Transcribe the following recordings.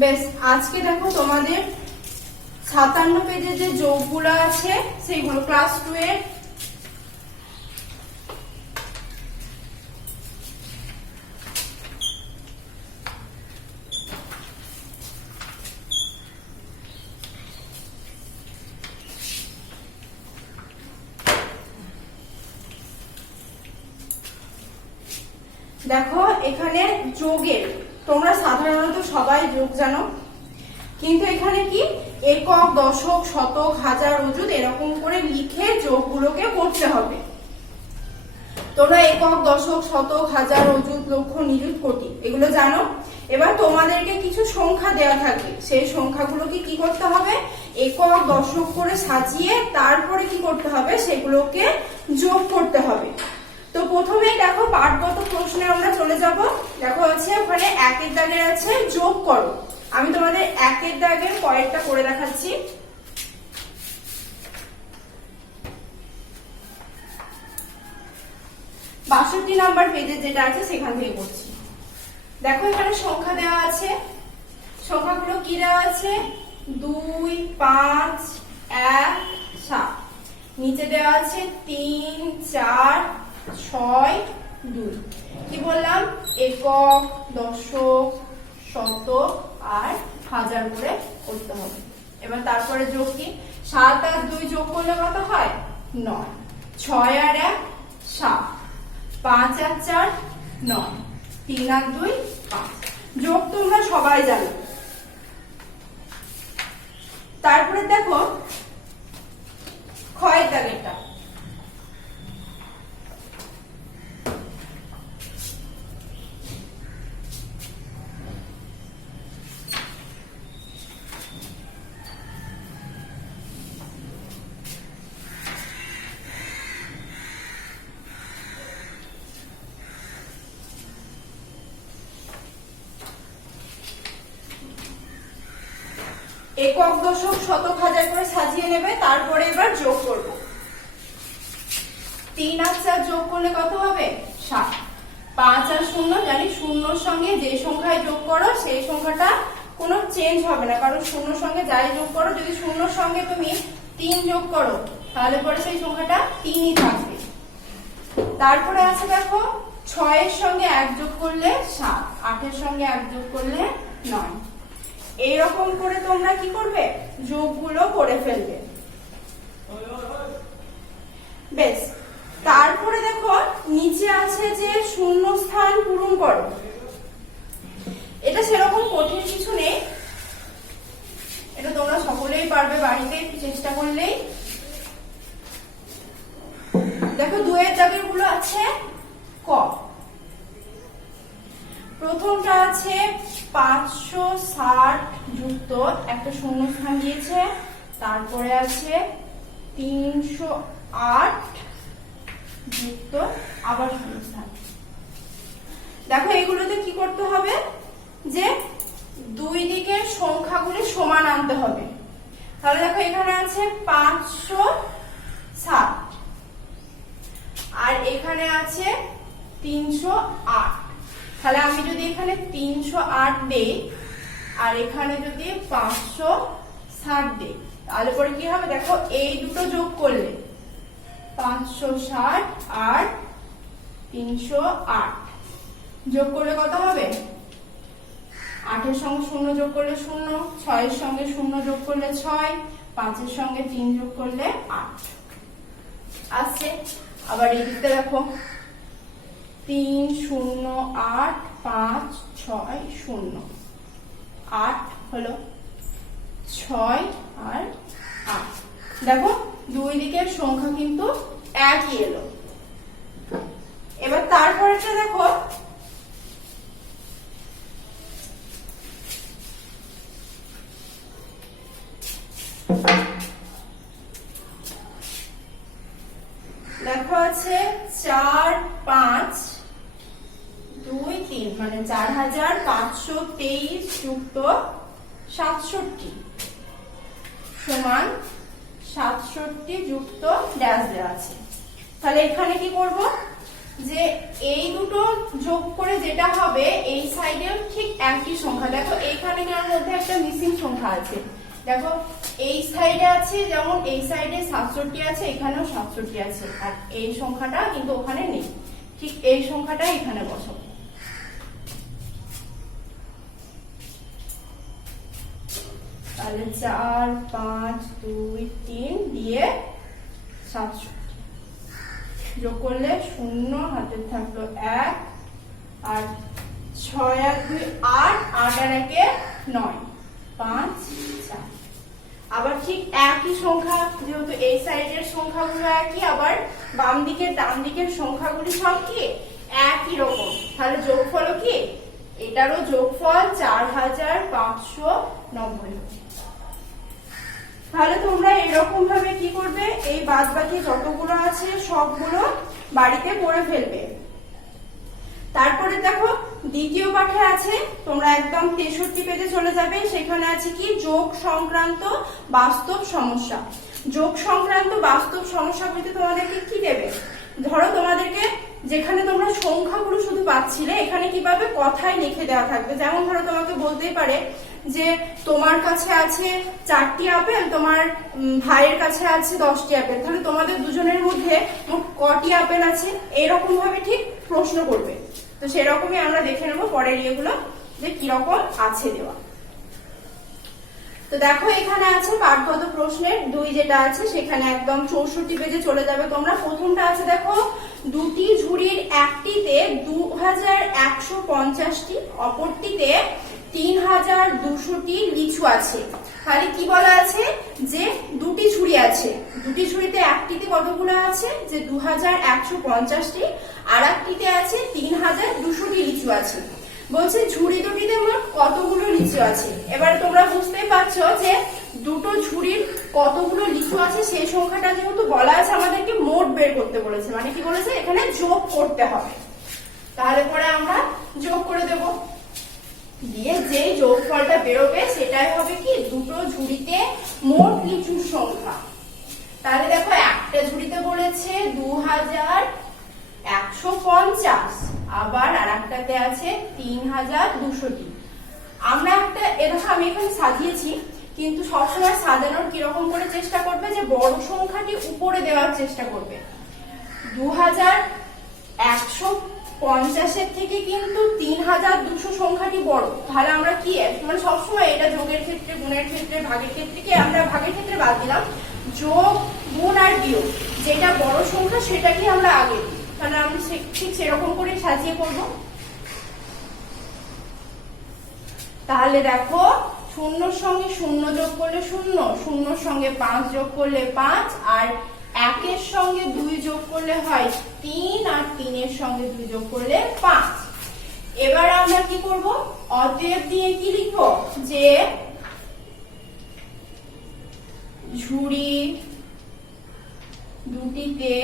বেশ, আজকে দেখো তোমাদের 57 পেজে যে যোগগুলো আছে সেইগুলো ক্লাস 2 এর দেখো এখানে যোগের তোমরা সাধারণত সবাই যোগ জানো, কিন্তু এখানে কি একক, দশক, শতক, হাজার, অযুত এরকম করে লিখে যোগগুলোকে করতে হবে। তোমরা একক, দশক, শতক, হাজার, অযুত, লক্ষ, নিযুত, কোটি এগুলো জানো। এবার তোমাদেরকে কিছু সংখ্যা দেওয়া থাকবে, সেই সংখ্যাগুলোকে কি করতে হবে, একক, দশক করে সাজিয়ে তারপরে কি করতে হবে, সেগুলোকে যোগ করতে হবে। তো প্রথমেই দেখো পাঠগত প্রশ্নে আমরা চলে যাব। দেখো আছে ওখানে একের দাগের আছে যোগ করো। আমি তোমাদের একের দাগের কয়েকটা করে দেখাচ্ছি। বাষট্টি নাম্বার পেজে যেটা আছে সেখান থেকে করছি। দেখো এখানে সংখ্যা দেওয়া আছে, সংখ্যাগুলো কি দেওয়া আছে, 2, 5, 1, 7। নিচে দেওয়া আছে 3, 4, 6, 2। কি বললাম, একক, দশক, শতক আর হাজার করে করতে হবে। এবার তারপরে যোগ কি, 7 আর 2 যোগ করলে কত হয়, 9, 6 আর 1 7, 5 আর 4 9, 3 আর 2 5। যোগ তোমরা সবাই জানো। তারপরে দেখো ক্ষয়ের দাগেরটা, একক, দশক, শতক, হাজার করে সাজিয়ে নেবে। তারপরে এবার যোগ করব। 3 আর 4 যোগ করলে কত হবে, 7। 5 আর 0 জানি, শূন্যর সঙ্গে যে সংখ্যায় যোগ করো সেই সংখ্যাটা কোনো চেঞ্জ হবে না, কারণ শূন্যর সঙ্গে যাই যোগ করো, যদি শূন্যর সঙ্গে তুমি 3 যোগ করো তাহলে পরে সেই সংখ্যাটা 3ই থাকবে। তারপরে আছে দেখো 6 এর সঙ্গে 1 যোগ করলে 7, 8 এর সঙ্গে 1 যোগ করলে 9। এইরকম করে তোমরা কি করবে, যোগগুলো করে ফেলবে। বেশ, তারপরে দেখো নিচে আছে যে শূন্য স্থান পূরণ করো। এটা সেরকম কঠিন কিছু নেই, এটা তোমরা সকলেই পারবে বাড়িতে চেষ্টা করলেই। দেখো 2 এর দাগের গুলো আছে ক। প্রথমটা আছে 560 যুক্ত একটা শূন্য স্থান দিয়েছে, তারপরে আছে 308 যুক্ত আবার শূন্য স্থান। দেখো এইগুলোতে কি করতে হবে, যে দুই দিকের সংখ্যাগুলি সমান আনতে হবে। তাহলে দেখো এখানে আছে 560 আর এখানে আছে 308। তাহলে আমি যদি এখানে 308 দেই আর এখানে যদি 560 দেই তাহলে পরে কি হবে, দেখো এই দুটো যোগ করলে 560 আর 308 যোগ করলে কত হবে, 8 এর সঙ্গে 0 যোগ করলে 0, 6 এর সঙ্গে 0 যোগ করলে 6, 5 এর সঙ্গে 3 যোগ করলে 8 আসছে। আবার এই দিকটা দেখো 3 0 8 5 6 0 8 হলো 6 আর 8। দেখো দুই দিকের সংখ্যা কিন্তু একই এলো। এবার তারপরেটা দেখো দেখো আছে 4 5 2 3 মানে 4523 যুক্ত 67 সমান 67 যুক্ত ড্যাশ দেওয়া আছে। তাহলে এখানে কি করব, যে এই দুটো যোগ করে যেটা হবে এই সাইডেও ঠিক একই সংখ্যা। দেখো এইখানে এর মধ্যে একটা মিসিং সংখ্যা আছে। দেখো এই সাইডে আছে, যেমন এই সাইডে 67 আছে, এখানেও 67 আছে, আর এই সংখ্যাটা কিন্তু ওখানে নেই। ঠিক এই সংখ্যাটা এখানে বসাবো। তাহলে 4 5 2 3 দিয়ে 67 যোগ করলে 0, হাতে থাকলো 1, আর 6 আর 2 8, 8 আর 1 9, 5 4। আবার ঠিক একই সংখ্যা, যেহেতু এই সাইডের সংখ্যাগুলো একই, আবার বাম দিকের ডান দিকের সংখ্যাগুলি সব কি একই রকম। তাহলে যোগফল কি, এটারও যোগফল 4590। তাহলে তোমরা এরকম ভাবে কি করবে, এই বাদ বাকি যতগুলো আছে সবগুলো বাড়িতে করে ফেলবে। তারপরে দেখো দ্বিতীয় পাঠে আছে, তোমরা একদম 63 পেজে চলে যাবে। সেখানে আছে কি যোগ সংক্রান্ত বাস্তব সমস্যা। যোগ সংক্রান্ত বাস্তব সমস্যা বলতে তোমাদেরকে কি দেবে, ধরো তোমাদেরকে যেখানে তোমরা সংখ্যাগুলো শুধু পাচ্ছিলে, এখানে কিভাবে কথায় লিখে দেওয়া থাকবে। যেমন ধরো তোমাকে বলতেই পারে যে তোমার কাছে আছে 4টি আপেল, তোমার ভাইয়ের কাছে আছে 10টি আপেল, তাহলে তোমাদের দুজনের মধ্যে মোট কটি আপেল আছে, এরকম ভাবে ঠিক প্রশ্ন করবে। তো সেরকমই আমরা দেখে নেবো পরের ইয়েগুলো যে কিরকম আছে দেওয়া। তো দেখো এখানে আছে পাঠগত প্রশ্নের 2 যেটা আছে, সেখানে একদম 64 পেজে চলে যাবে তোমরা। প্রথমটা আছে দেখো, দুটি ঝুড়ির একটিতে 2150টি, অপরটিতে 3200টি লিচু আছে। তাহলে কি বলা আছে যে দুটি ঝুড়ি আছে, দুটি ঝুড়িতে একটিতে কতগুলো আছে, যে 2150টি, আর একটিতে আছে 3200টি লিচু আছে। বলছে ঝুড়ি দুটিতে মোট কতগুলো লিচু আছে। এবার তোমরা বুঝতেই পারছো যে দুটো ঝুড়ির কতগুলো লিচু আছে সেই সংখ্যাটা যেহেতু বলা আছে, আমাদেরকে মোট বের করতে বলেছে, মানে কি বলেছে এখানে যোগ করতে হবে। তাহলে পরে আমরা যোগ করে দেব, দিয়ে যে যোগফলটা বেরোবে সেটাই হবে কি দুটো ঝুড়িতে মোট লিচুর সংখ্যা। তাহলে দেখো একটা ঝুড়িতে বলেছে 2150, আবার আর একটাতে আছে 3200টি। আমরা একটা দেখো আমি এখানে সাজিয়েছি, কিন্তু সবসময় সাজানোর কিরকম করে চেষ্টা করবে, যে বড় সংখ্যাটি উপরে দেওয়ার চেষ্টা করবে। 2150 থেকে কিন্তু 3200 সংখ্যাটি বড়। তাহলে আমরা কি মানে সবসময় এটা যোগের ক্ষেত্রে, গুণের ক্ষেত্রে, ভাগের ক্ষেত্রে কি আমরা ভাগের ক্ষেত্রে বাদ দিলাম, যোগ গুণ আর বিয়োগ যেটা বড় সংখ্যা সেটাকে আমরা আগে দিই। তাহলে আমি ঠিক সেরকম করে সাজিয়ে করব। তাহলে দেখো 0 সঙ্গে 0 যোগ করলে 0, 0 সঙ্গে 5 যোগ করলে 5, আর 1 এর সঙ্গে 2 যোগ করলে হয় 3, আর 3 এর সঙ্গে 2 যোগ করলে 5। এবার আমরা কি করব, অতএব দিয়ে কি লিখবো, যে ঝুড়ি দুটিতে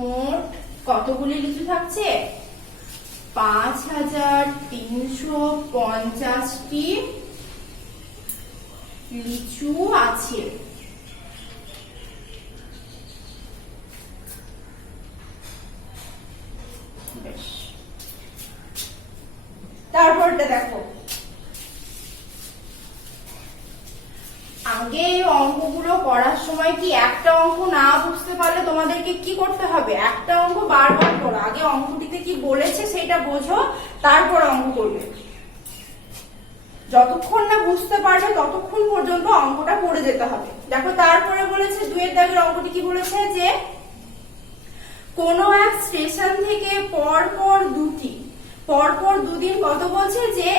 মোট কতগুলি লিচু থাকছে, 5350টি লিচু আছে। তারপরটা দেখো, আগে এই অঙ্কগুলো করার সময় কি একটা অঙ্ক না বুঝতে পারলে তোমাদেরকে কি করতে হবে, একটা অঙ্ক বারবার করো। আগে অঙ্কটিতে কি বলেছে সেটা বোঝো, তারপর অঙ্ক করবে। যতক্ষণ না বুঝতে পারবে ততক্ষণ পর্যন্ত অঙ্কটা করে যেতে হবে। দেখো তারপরে বলেছে 2 এর দাগের অঙ্কটি কি বলেছে, যে কোনো এক স্টেশন থেকে পরপর দুদিন কত বলছে, যে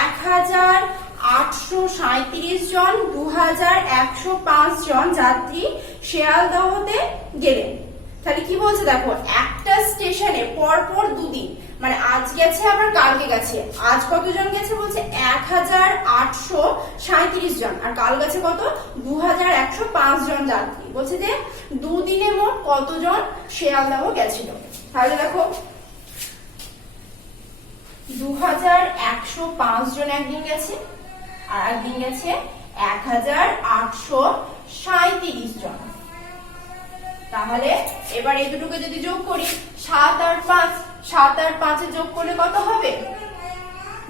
1837 জন 2105 জন যাত্রী শিয়ালদহতে গেলেন। তাহলে কি বলছে দেখো, একটা স্টেশনে পরপর দুদিন, মানে আজ গেছে আবার কালকে গেছে। আজ কতজন গেছে বলছে 1837 জন, আর কাল গেছে কত 2105 জন যাত্রী। বলছে যে দুদিনে মোট কতজন শিয়ালদহ গেছিল। তাহলে দেখো 2105 জন একদিন গেছে, আর একদিন গেছে 1837 জন। তাহলে এবার এই দুটোকে যদি যোগ করি 7 আর 5, 7 আর 5 যোগ করলে কত হবে?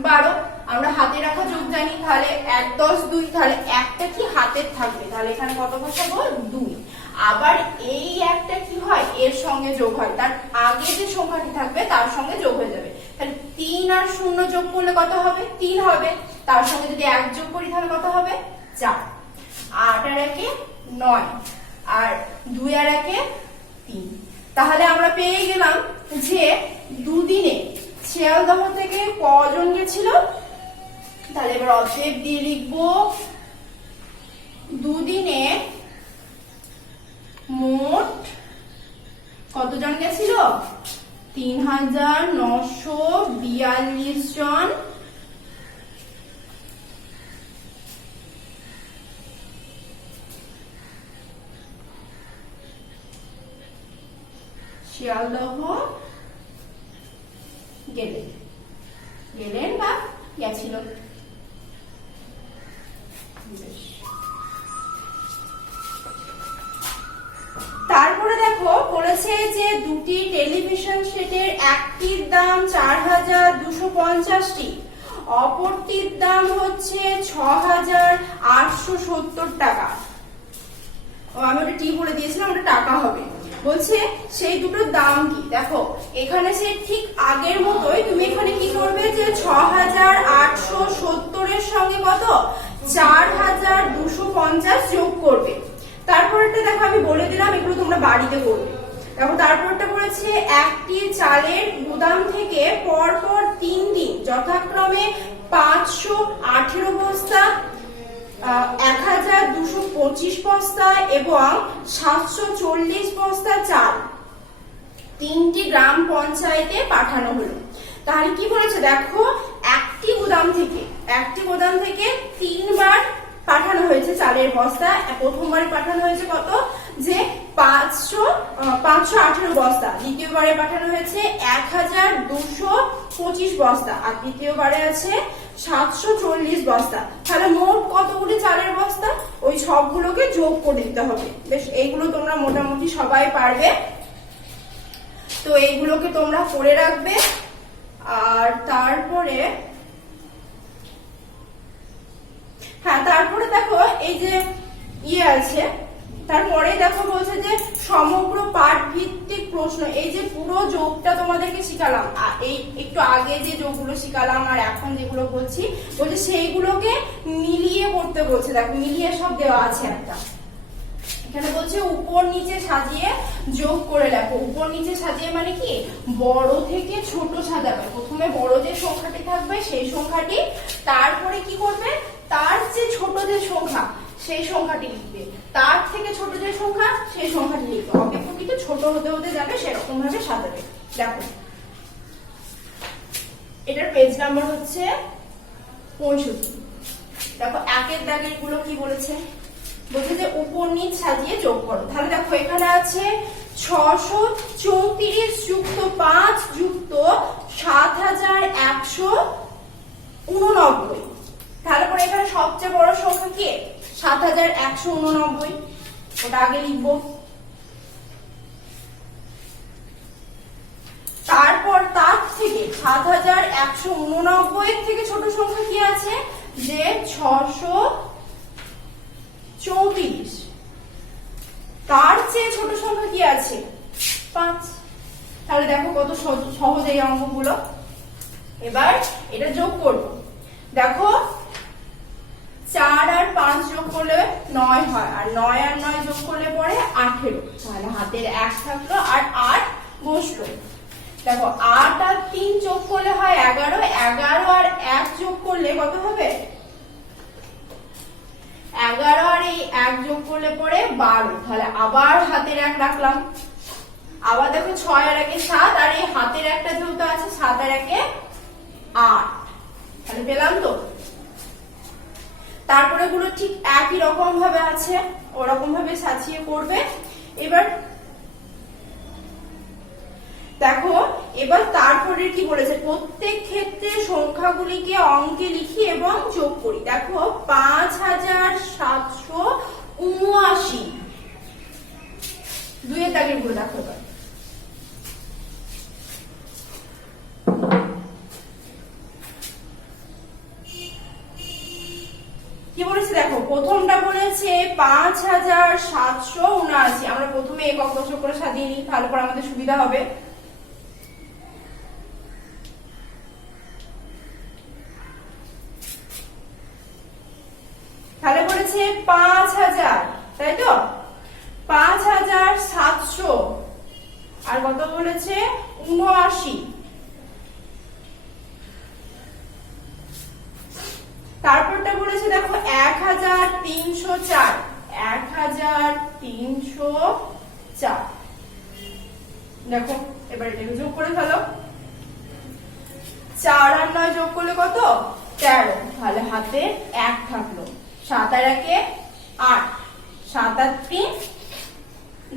12। আমরা হাতে রাখা যোগ জানি, তাহলে 1 10 2, তাহলে একটা কি হাতের থাকবে, তাহলে এখানে কত বসাবো? 2। আবার এই একটা কি হয়, এর সঙ্গে যোগ হয়, তার আগে যে সংখ্যাটি থাকবে তার সঙ্গে যোগ হয়ে যাবে। তাহলে 3 আর 0 যোগ করলে কত হবে? 3 হবে। তার সঙ্গে যদি 1 যোগ করি তাহলে কত হবে? 4। 8 আর 1 9, আর 2 আর 1 3। তাহলে আমরা পেয়ে গেলাম যে দুদিনে শিয়ালদহ থেকে কজন গেছিল। তাহলে এবার অতএব দিয়ে লিখবো দুদিনে মোট কতজন গেছিল? 3942 জন শিয়ালদহ গেলেন বা গেছিল। তারপরে দেখো বলেছে যে দুটি টেলিভিশন সেটের একটির দাম 4250টি, অপরটির দাম হচ্ছে 6870 টাকা। আমি ওটা টি বলে দিয়েছিলাম, ওটা টাকা হবে। বলছে সেই দুটোর দাম কি? দেখো এখানে সে ঠিক আগের মতোই তুমি এখানে কি করবে যে 6870 এর সঙ্গে কত 4250 যোগ করবে। তারপরটা দেখো আমি বলে দিলাম, এগুলো তোমরা বাড়িতে করবে। দেখো তারপরটা বলেছে একটি চালের গুদাম থেকে পরপর 3 দিন যথাক্রমে 518 বস্তা, 1225 বস্তা এবং 740 বস্তা চাল 3টি গ্রাম পঞ্চায়েতে পাঠানো হলো। তাহলে কি বলেছে দেখো, একটি গুদাম থেকে 3 বার পাঠানো হয়েছে চালের বস্তা। প্রথমবারে পাঠানো হয়েছে কত, যে 518 বস্তা, দ্বিতীয়বারে পাঠানো হয়েছে 1225 বস্তা, আর তৃতীয়বারে আছে 740 বস্তা। তাহলে মোট কতগুলি চালের বস্তা, ওই সবগুলোকে যোগ করে দিতে হবে। বেশ, এইগুলো তোমরা মোটামুটি সবাই পারবে, তো এইগুলোকে তোমরা করে রাখবে। আর তারপরে তারপরে দেখো এই যে আছে, তারপরে দেখো বলছে যে সমগ্র পাঠ ভিত্তিক প্রশ্ন। এই যে পুরো যোগটা তোমাদেরকে শিখালাম, এই একটু আগে যে যোগগুলো শিখালাম আর এখন যেগুলো বলছি, বলছে সেইগুলোকে মিলিয়ে করতে বলছে। দেখো মিলিয়ে সব দেওয়া আছে একটা, এখানে বলছে উপর নিচে সাজিয়ে যোগ করে লেখো। উপর নিচে সাজিয়ে মানে কি, বড় থেকে ছোট সাজাবে। প্রথমে বড় যে সংখ্যাটি থাকবে সেই সংখ্যাটি, তারপরে কি করবে, তার যে ছোট যে সংখ্যা সেই সংখ্যাটি লিখবে, তার থেকে ছোট যে সংখ্যা সেই সংখ্যাটি লিখবে। অপেক্ষাকৃত ছোট হতে হতে যাবে, সেরকম ভাবে সাজাবে। দেখো এটার পেজ নাম্বার হচ্ছে 65। দেখো একের দাগের গুলো কি বলেছে, বলছে যে উপর নিচ সাজিয়ে যোগ করো। তাহলে দেখো এখানে আছে 634 যুক্ত 5 যুক্ত 7189। তাহলে পরে এখানে সবচেয়ে বড় সংখ্যা কি, 7189, ওটা আগে লিখবো। তারপর তার থেকে 7189 এর থেকে ছোট সংখ্যা কি আছে, যে 634। তার চেয়ে ছোট সংখ্যা কি আছে, 5। তাহলে দেখো কত সহজ এই অঙ্কগুলো। এবার এটা যোগ করব। দেখো 4 আর 5 যোগ করলে 9 হয়, আর 9 আর 9 যোগ করলে পরে 18। তাহলে হাতের 1 থাকলো আর 8 বসলো। দেখো 8 আর 3 যোগ করলে হয় 11, 11 আর 1 যোগ করলে কত হবে, 11 আর এই 1 যোগ করলে পরে 12। তাহলে আবার হাতের 1 রাখলাম। আবার দেখো 6 আর 1 7, আর এই হাতের 1টা যেহেতু আছে 7 আর 1 8। তাহলে পেলাম তো। তারপরে গুলো ঠিক একই রকম ভাবে আছে, ওরকম ভাবে সাজিয়ে করবে। এবার দেখো এবার তারপরে কি বলেছে, প্রত্যেক ক্ষেত্রে সংখ্যাগুলিকে অঙ্কে লিখি এবং যোগ করি। দেখো 5779, 2 নিচের দাগের গুলো দেখো এবার। কি বলেছে দেখো, প্রথমটা বলেছে 5779। আমরা প্রথমে একক দশক করে সাজিয়ে নিই, তাহলে পরে আমাদের সুবিধা হবে। তাহলে বলেছে 5000, তাই তো 5700, আর কত বলেছে 79। তারপরটা বলেছে দেখো 1304, 1304। দেখো এবার এটাকে যোগ করে ফেলো। 4 আর 9 যোগ করলে কত 13, তাহলে হাতে 1 থাকলো। 7 আর 1 8, 7 আর 3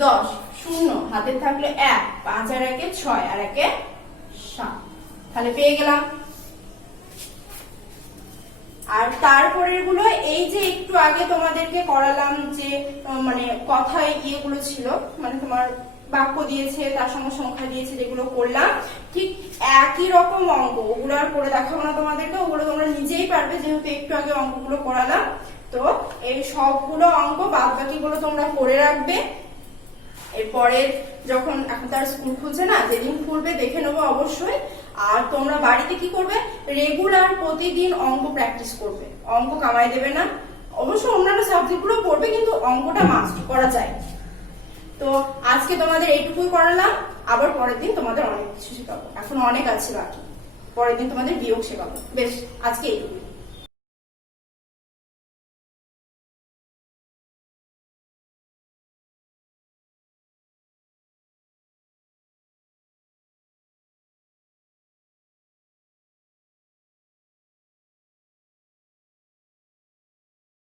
10, 0 হাতে থাকলো 1, 5 আর 1 6, আর 1 7, তাহলে পেয়ে গেলাম। আর তারপরের গুলো এই যে একটু আগে তোমাদেরকে করালাম, যে মানে কথায় ইয়েগুলো ছিল, মানে তোমার বাক্য দিয়েছে তার সঙ্গে সংখ্যা দিয়েছে, যেগুলো করলাম ঠিক একই রকম অঙ্ক। ওগুলো আর করে দেখাবো না তোমাদেরকে, ওগুলো তোমরা নিজেই পারবে, যেহেতু একটু আগে অঙ্কগুলো করালাম। তো এই সবগুলো অঙ্ক বাদ বাকিগুলো তোমরা করে রাখবে। এরপরে যখন, এখন তার স্কুল খুলছে না, যেদিন খুলবে দেখে নেবো অবশ্যই। আর তোমরা বাড়িতে কি করবে, রেগুলার প্রতিদিন অঙ্ক প্র্যাকটিস করবে, অঙ্ক কামাই দেবে না। অবশ্য অন্যান্য সাবজেক্ট গুলো পড়বে, কিন্তু অঙ্কটা মাস্ট করা যায়। তো আজকে তোমাদের এইটুকুই করালাম, আবার পরের দিন তোমাদের অনেক কিছু শেখাবো, এখন অনেক আছে বাকি। পরের দিন তোমাদের বিয়োগ শেখাবো। বেশ, আজকে এইটুকুই।